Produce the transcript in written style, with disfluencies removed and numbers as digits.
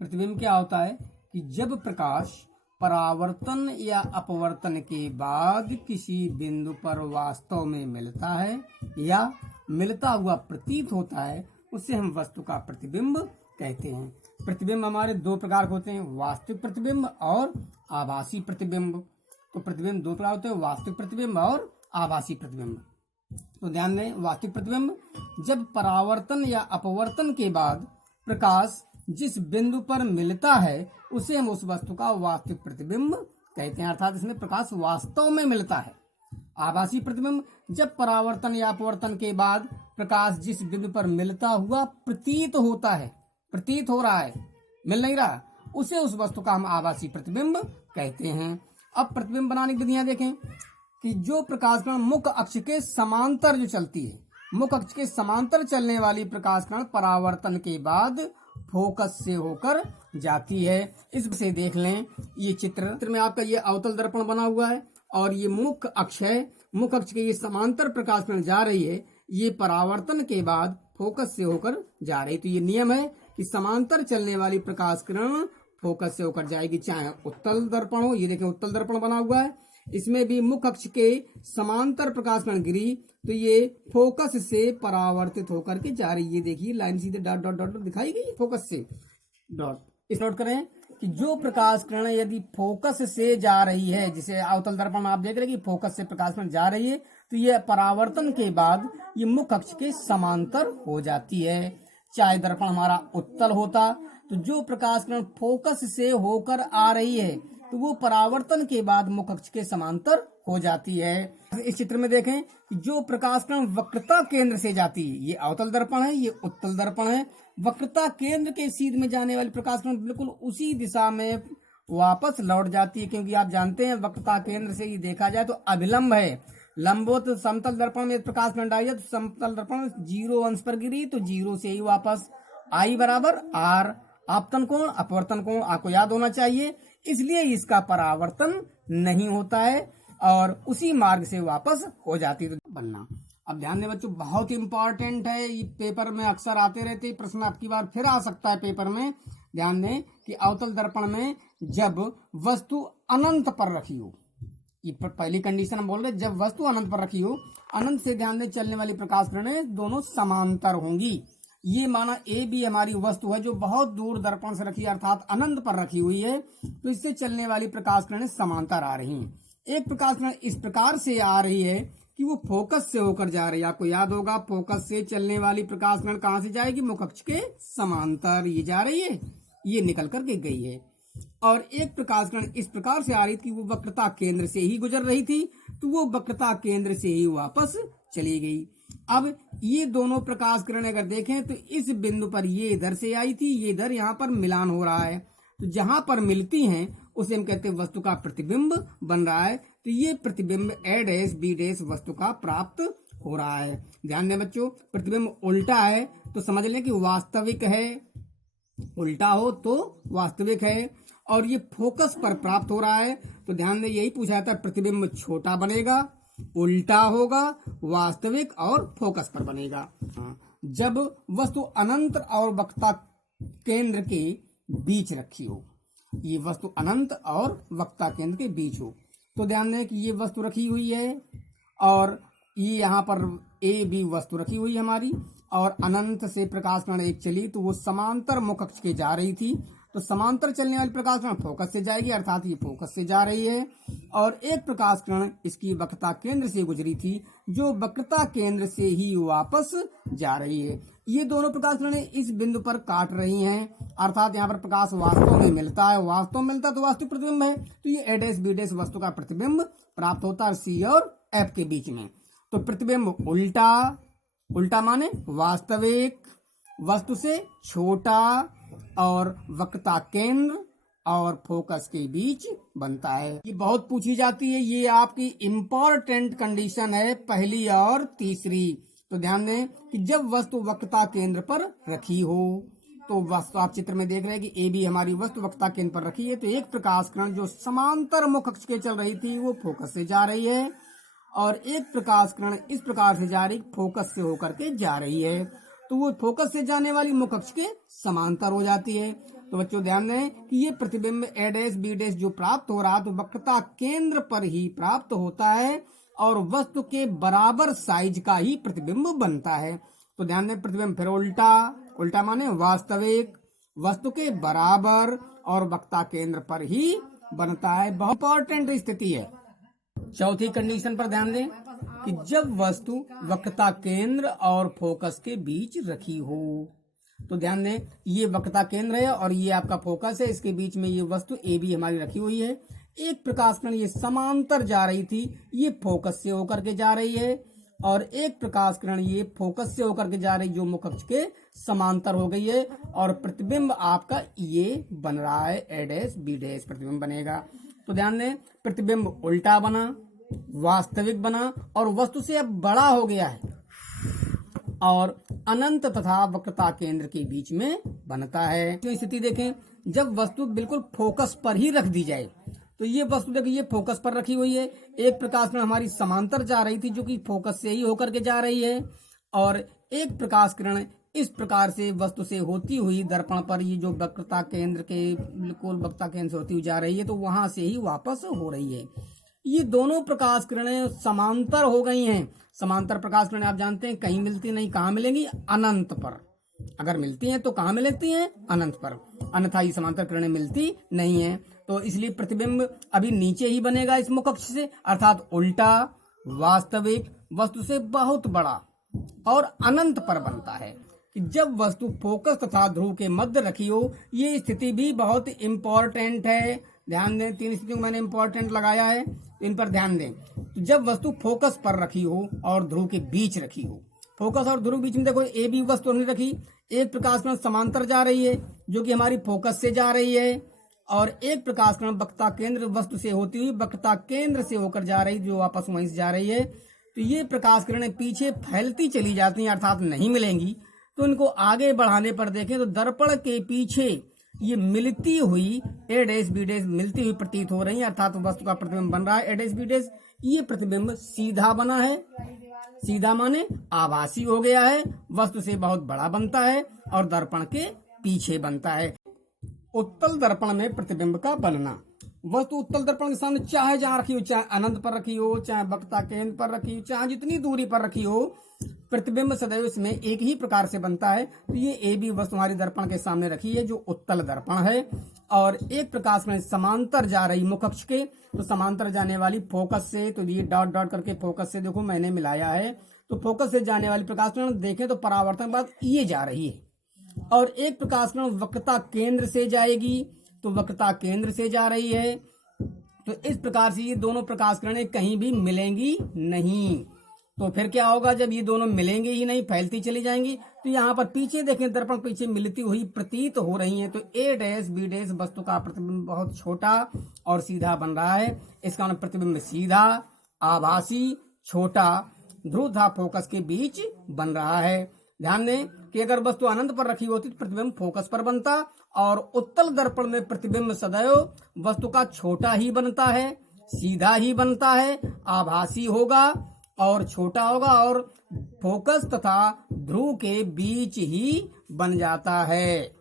प्रतिबिंब क्या होता है कि जब प्रकाश परावर्तन या अपवर्तन के बाद किसी बिंदु पर वास्तव में मिलता है या मिलता हुआ प्रतीत होता है, उससे हम वस्तु का प्रतिबिंब कहते हैं। प्रतिबिंब हमारे दो प्रकार के होते हैं, वास्तविक प्रतिबिंब और आभासी प्रतिबिंब। तो प्रतिबिंब दो प्रकार होते हैं, वास्तविक प्रतिबिंब और आभासी प्रतिबिंब। तो ध्यान दें, वास्तविक प्रतिबिंब जब परावर्तन या अपवर्तन के बाद प्रकाश जिस बिंदु पर मिलता है उसे हम उस वस्तु का वास्तविक प्रतिबिंब कहते हैं, अर्थात इसमें प्रकाश वास्तव में मिलता है। आभासी प्रतिबिंब जब परावर्तन या अपवर्तन के बाद प्रकाश जिस बिंदु पर मिलता हुआ प्रतीत होता है, प्रतीत हो रहा है, मिल नहीं रहा, उसे उस वस्तु का हम आभासी प्रतिबिंब कहते हैं। अब प्रतिबिंब बनाने की विधियां देखें कि जो प्रकाश किरण मुख्य अक्ष के समांतर जो चलती है, मुख्य अक्ष के समांतर चलने वाली प्रकाश किरण परावर्तन के बाद फोकस से होकर जाती है। इससे देख लें, ये चित्र में आपका ये अवतल दर्पण बना हुआ है और ये मुख्य अक्ष है, मुख्य अक्ष के ये समांतर प्रकाश किरण जा रही है, ये परावर्तन के बाद फोकस से होकर जा रही। तो ये नियम है कि समांतर चलने वाली प्रकाश किरण फोकस से होकर जाएगी, चाहे उत्तल दर्पण हो। ये देखें उत्तल दर्पण बना हुआ है, इसमें भी मुख्य अक्ष के समांतर प्रकाश किरण गिरी तो ये फोकस से परावर्तित होकर के जा रही है। देखिए लाइन सीधे डॉट डॉट डॉट दिखाई गई फोकस से डॉट। इस नोट करें कि जो प्रकाश किरण यदि फोकस से जा रही है, जिसे अवतल दर्पण में आप देख रहे हैं कि फोकस से प्रकाश किरण जा रही है, तो ये परावर्तन के बाद ये मुख्य अक्ष के समांतर हो जाती है। चाहे दर्पण हमारा उत्तल होता तो जो प्रकाश किरण फोकस से होकर आ रही है तो वो परावर्तन के बाद मुख्य अक्ष के समांतर हो जाती है। इस चित्र में देखें कि जो प्रकाश किरण वक्रता केंद्र से जाती है, ये अवतल दर्पण है, ये उत्तल दर्पण है, वक्रता केंद्र के सीध में जाने वाली प्रकाश किरण बिल्कुल उसी दिशा में वापस लौट जाती है, क्योंकि आप जानते हैं वक्रता केंद्र से ही देखा जाए तो अभिलंब है। लंबवत समतल दर्पण में प्रकाश किरण आई है तो समतल दर्पण 0 अंश पर गिरी तो 0 से ही वापस। I बराबर R, आपतन कोण अपवर्तन कोण आपको याद होना चाहिए, इसलिए इसका परावर्तन नहीं होता है और उसी मार्ग से वापस हो जाती है बनना। अब ध्यान दें बच्चों, बहुत इंपॉर्टेंट है, ये पेपर में अक्सर आते रहते, प्रश्न आपकी बार फिर आ सकता है पेपर में। ध्यान दें कि अवतल दर्पण में जब वस्तु अनंत पर रखी हो, ये पहली कंडीशन हम बोल रहे, जब वस्तु अनंत पर रखी हो, अनंत से ध्यान दें चलने वाली प्रकाश किरणें दोनों समांतर होंगी। ये माना ए बी हमारी वस्तु है जो बहुत दूर दर्पण से रखी है, अर्थात अनंत पर रखी हुई है, तो इससे चलने वाली प्रकाश किरणें समांतर आ रही हैं। एक प्रकाश किरण इस प्रकार से आ रही है कि वो फोकस से होकर जा रही है। आपको याद होगा फोकस से चलने वाली प्रकाश किरण कहां से जाएगी, मुख्य अक्ष के समांतर ये जा रही है, ये निकल करके गई है। और एक प्रकाश किरण इस प्रकार से आ रही थी, वो वक्रता केंद्र से ही गुजर रही थी, तो वो वक्रता केंद्र से ही वापस चली गई। अब ये दोनों प्रकाश किरण अगर देखें तो इस बिंदु पर ये इधर से आई थी, ये इधर यहाँ पर मिलान हो रहा है, तो जहां पर मिलती हैं उसे हम कहते हैं वस्तु का प्रतिबिंब बन रहा है। तो ये प्रतिबिंब ए डैश बी डैश वस्तु का प्राप्त हो रहा है। ध्यान दें बच्चों, प्रतिबिंब उल्टा है तो समझ लें कि वास्तविक है, उल्टा हो तो वास्तविक है, और ये फोकस पर प्राप्त हो रहा है। तो ध्यान दें यही पूछा जाता है, प्रतिबिंब छोटा बनेगा, उल्टा होगा, वास्तविक और फोकस पर बनेगा। जब वस्तु अनंत और वक्रता केंद्र के बीच रखी हो, ये वस्तु अनंत और वक्रता केंद्र के बीच हो, तो ध्यान दें कि ये वस्तु रखी हुई है और ये यहाँ पर ए बी वस्तु रखी हुई है हमारी, और अनंत से प्रकाश किरण एक चली तो वो समांतर मुख्य अक्ष के जा रही थी, तो समांतर चलने वाली प्रकाश किरण फोकस से जाएगी, अर्थात ये फोकस से जा रही है। और एक प्रकाश किरण इसकी वक्रता केंद्र से गुजरी थी जो वक्रता केंद्र से ही वापस जा रही है। ये दोनों प्रकाश किरणें इस बिंदु पर काट रही हैं, अर्थात यहाँ पर प्रकाश वास्तव में मिलता है, वास्तव में मिलता तो वास्तविक प्रतिबिंब है, तो ये ए डैश बी डैश वस्तु का प्रतिबिंब प्राप्त होता है सी और एफ के बीच में। तो प्रतिबिंब उल्टा, उल्टा माने वास्तविक, वस्तु से छोटा और वक्रता केंद्र और फोकस के बीच बनता है। ये बहुत पूछी जाती है, ये आपकी इंपॉर्टेंट कंडीशन है पहली और तीसरी। तो ध्यान दें कि जब वस्तु वक्रता केंद्र पर रखी हो, तो वस्तु आप चित्र में देख रहे हैं कि ए बी हमारी वस्तु वक्रता केंद्र पर रखी है, तो एक प्रकाश किरण जो समांतर मुख्य अक्ष के चल रही थी वो फोकस से जा रही है, और एक प्रकाश किरण इस प्रकार से जा रही फोकस से होकर के जा रही है, तो वो फोकस से जाने वाली मुख्य अक्ष के समांतर हो जाती है। तो बच्चों ध्यान दें कि ये प्रतिबिंब ए डैश बी डैश जो प्राप्त हो रहा है तो वक्रता केंद्र पर ही प्राप्त होता है और वस्तु के बराबर साइज का ही प्रतिबिंब बनता है। तो ध्यान दें प्रतिबिंब फिर उल्टा, उल्टा माने वास्तविक, वस्तु के बराबर और वक्रता केंद्र पर ही बनता है। बहुत इंपॉर्टेंट स्थिति है। चौथी कंडीशन पर ध्यान दें कि जब वस्तु वक्रता केंद्र और फोकस के बीच रखी हो। तो ध्यान दें ये वक्रता केंद्र है और ये आपका फोकस है, इसके बीच में ये वस्तु ए बी हमारी रखी हुई है। एक प्रकाश किरण ये समांतर जा रही थी, ये फोकस से होकर के जा रही है, और एक प्रकाश किरण ये फोकस से होकर के जा रही जो मुख्य अक्ष के समांतर हो गई है, और प्रतिबिंब आपका ये बन रहा है ए डैश बी डैश प्रतिबिंब बनेगा। तो ध्यान दें प्रतिबिंब उल्टा बना, वास्तविक बना और वस्तु से अब बड़ा हो गया है और अनंत तथा वक्रता केंद्र के बीच में बनता है। तो स्थिति देखें, जब वस्तु बिल्कुल फोकस पर ही रख दी जाए तो ये वस्तु देखिए ये फोकस पर रखी हुई है, एक प्रकाश किरण हमारी समांतर जा रही थी जो कि फोकस से ही होकर के जा रही है, और एक प्रकाश किरण इस प्रकार से वस्तु से होती हुई दर्पण पर ये जो वक्रता केंद्र के बिल्कुल वक्रता केंद्र से होती हुई जा रही है तो वहां से ही वापस हो रही है। ये दोनों प्रकाश किरणें समांतर हो गई हैं। समांतर प्रकाश किरणें आप जानते हैं कहीं मिलती नहीं, कहाँ मिलेंगी? अनंत पर। अगर मिलती हैं तो कहाँ मिलती हैं? अनंत पर, अन्यथा ये समांतर किरणें मिलती नहीं है। तो इसलिए प्रतिबिंब अभी नीचे ही बनेगा इस मुख्य अक्ष से, अर्थात उल्टा, वास्तविक, वस्तु से बहुत बड़ा और अनंत पर बनता है। कि जब वस्तु फोकस तथा ध्रुव के मध्य रखी हो, ये स्थिति भी बहुत इंपॉर्टेंट है। ध्यान दें, तीन स्थितियों को मैंने इंपॉर्टेंट लगाया है, इन पर ध्यान दें। तो जब वस्तु फोकस पर रखी हो और ध्रुव के बीच रखी हो, फोकस और ध्रुव बीच में देखो ए बी वस्तु हमने रखी, एक प्रकाश किरण समांतर जा रही है जो कि हमारी फोकस से जा रही है, और एक प्रकाश किरण वक्रता केंद्र वस्तु से होती हुई वक्रता केंद्र से होकर जा रही जो वापस वहीं से जा रही है। तो ये प्रकाश किरणें पीछे फैलती चली जाती हैं, अर्थात नहीं मिलेंगी। तो इनको आगे बढ़ाने पर देखें तो दर्पण के पीछे ये मिलती हुई ए डैश बी डैश मिलती हुई प्रतीत हो रही है, अर्थात वस्तु का प्रतिबिंब बन रहा है ए डैश बी डैश। ये प्रतिबिंब सीधा बना है, सीधा माने आभासी हो गया है, वस्तु से बहुत बड़ा बनता है और दर्पण के पीछे बनता है। उत्तल दर्पण में प्रतिबिंब का बनना, वस्तु उत्तल दर्पण के सामने चाहे जहां रखी हो, चाहे अनंत पर रखी हो, चाहे वक्रता केंद्र पर रखी हो, चाहे जितनी दूरी पर रखी हो, प्रतिबिंब सदैव इसमें एक ही प्रकार से बनता है। तो ये ए बी वस्तु हमारी दर्पण के सामने रखी है जो उत्तल दर्पण है, और एक प्रकाश में समांतर जा रही मुख्य अक्ष के, तो समांतर जाने वाली फोकस से, तो ये डॉट डॉट करके फोकस से देखो मैंने मिलाया है, तो फोकस से जाने वाली प्रकाश किरण देखें तो परावर्तन के बाद ये जा रही है, और एक प्रकाश किरण वक्रता केंद्र से जाएगी तो वक्रता केंद्र से जा रही है। तो इस प्रकार से ये दोनों प्रकाश किरणें कहीं भी मिलेंगी नहीं। तो फिर क्या होगा, जब ये दोनों मिलेंगे ही नहीं, फैलती चली जाएंगी, तो यहाँ पर पीछे देखें दर्पण पीछे मिलती हुई प्रतीत हो रही है। तो ए डैश बी डैश वस्तु का प्रतिबिंब बहुत छोटा और सीधा बन रहा है। इसका मतलब प्रतिबिंब सीधा, आभासी, छोटा, ध्रुव तथा फोकस के बीच बन रहा है। ध्यान दें कि अगर वस्तु अनंत पर रखी होती तो प्रतिबिंब फोकस पर बनता, और उत्तल दर्पण में प्रतिबिंब सदैव वस्तु का छोटा ही बनता है, सीधा ही बनता है, आभासी होगा और छोटा होगा, और फोकस तथा ध्रुव के बीच ही बन जाता है।